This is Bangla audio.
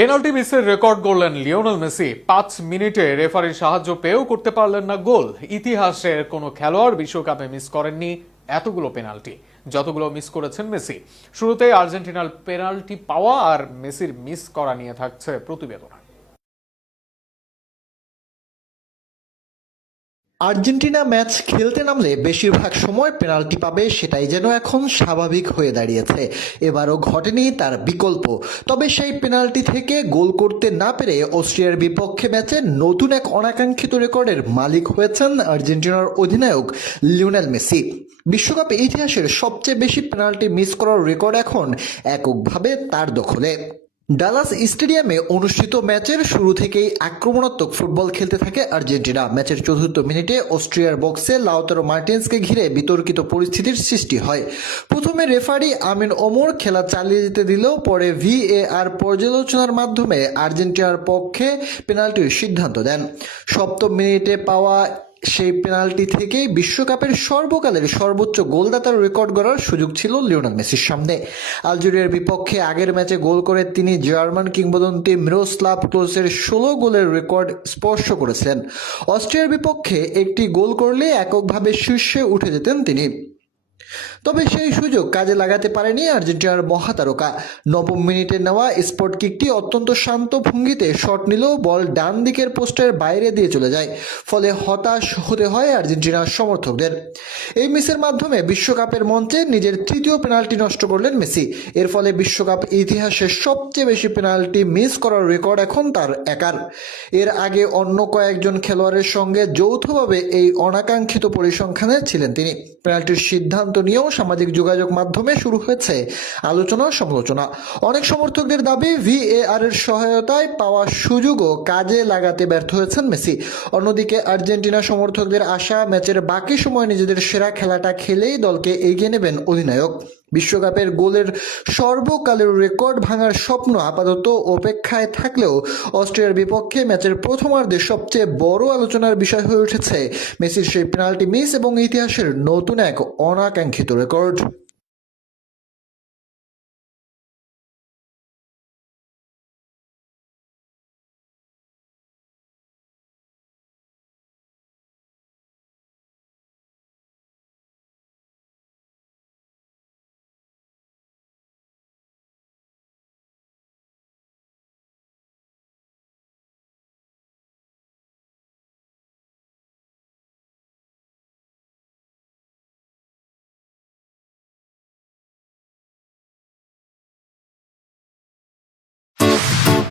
পেনাল্টি মিসের রেকর্ড গড়লেন লিওনেল মেসি। 5 মিনিটে রেফারির সাহায্য পেয়েও করতে পারলেন না গোল। ইতিহাসের কোনো খেলোয়াড় বিশ্বকাপে মিস করেননি এতগুলো পেনাল্টি যতগুলো মিস করেছেন মেসি। শুরুতেই আর্জেন্টিনার পেনাল্টি পাওয়া আর মেসির মিস করা নিয়ে থাকছে প্রতিবেদন। আর্জেন্টিনা ম্যাচ খেলতে নামলে বেশিরভাগ সময় পেনাল্টি পাবে, সেটাই যেন এখন স্বাভাবিক হয়ে দাঁড়িয়েছে। এবারও ঘটেনি তার বিকল্প। তবে সেই পেনাল্টি থেকে গোল করতে না পেরে অস্ট্রিয়ার বিপক্ষে ম্যাচে নতুন এক অনাকাঙ্ক্ষিত রেকর্ডের মালিক হয়েছেন আর্জেন্টিনার অধিনায়ক লিওনেল মেসি। বিশ্বকাপ ইতিহাসের সবচেয়ে বেশি পেনাল্টি মিস করার রেকর্ড এখন এককভাবে তার দখলে। ডালাস স্টেডিয়ামে অনুষ্ঠিত ম্যাচের শুরু থেকেই আক্রমণাত্মক ফুটবল খেলতে থাকে আর্জেন্টিনা। ম্যাচের ৪র্থ মিনিটে অস্ট্রিয়ার বক্সে লাউতারো মার্টিনেজকে ঘিরে বিতর্কিত পরিস্থিতির সৃষ্টি হয়। প্রথমে রেফারি আমিন ওমর খেলা চালিয়ে যেতে দিলেও পরে VAR পর্যালোচনার মাধ্যমে আর্জেন্টিনার পক্ষে পেনাল্টির সিদ্ধান্ত দেন। ৭ম মিনিটে পাওয়া সেই পেনাল্টি থেকেই বিশ্বকাপের সর্বকালের সর্বোচ্চ গোলদাতার রেকর্ড গড়ার সুযোগ ছিল লিওনেল মেসির সামনে। আলজেরিয়ার বিপক্ষে আগের ম্যাচে গোল করে তিনি জার্মান কিংবদন্তি মিরোস্লাভ ক্লোজের ১৬ গোলের রেকর্ড স্পর্শ করেছেন। অস্ট্রিয়ার বিপক্ষে একটি গোল করলে এককভাবে শীর্ষে উঠে যেতেন তিনি। তবে সেই সুযোগ কাজে লাগাতে পারেনি আর্জেন্টিনার মহাতারকা। ৯ম মিনিটে নেওয়া স্পট কিকটি অত্যন্ত শান্ত ভঙ্গিতে শট নিলেও বল ডান দিকের পোস্টের বাইরে দিয়ে চলে যায়। ফলে হতাশ হতে হয় আর্জেন্টিনার সমর্থকদের। এই মিসের মাধ্যমে বিশ্বকাপের মঞ্চে নিজের ৩য় পেনাল্টি নষ্ট করলেন মেসি। এর ফলে বিশ্বকাপ ইতিহাসের সবচেয়ে বেশি পেনাল্টি মিস করার রেকর্ড এখন তার একার। এর আগে অন্য কয়েকজন খেলোয়াড়ের সঙ্গে যৌথভাবে এই অনাকাঙ্ক্ষিত পরিসংখ্যানে ছিলেন তিনি। পেনাল্টির সিদ্ধান্ত নিয়েও সামাজিক যোগাযোগ মাধ্যমে শুরু হয়েছে আলোচনা সমালোচনা। অনেক সমর্থকদের দাবি VAR এর সহায়তায় পাওয়া সুযোগও কাজে লাগাতে ব্যর্থ হয়েছেন মেসি। অন্যদিকে আর্জেন্টিনা সমর্থকদের আশা, ম্যাচের বাকি সময় নিজেদের সেরা খেলাটা খেলেই দলকে এগিয়ে নেবেন অধিনায়ক। বিশ্বকাপের গোলের সর্বকালের রেকর্ড ভাঙার স্বপ্ন আপাতত অপেক্ষায় থাকলেও অস্ট্রিয়ার বিপক্ষে ম্যাচের প্রথমার্ধে সবচেয়ে বড় আলোচনার বিষয় হয়ে উঠেছে মেসির সেই পেনাল্টি মিস এবং ইতিহাসের নতুন এক অনাকাঙ্ক্ষিত রেকর্ড।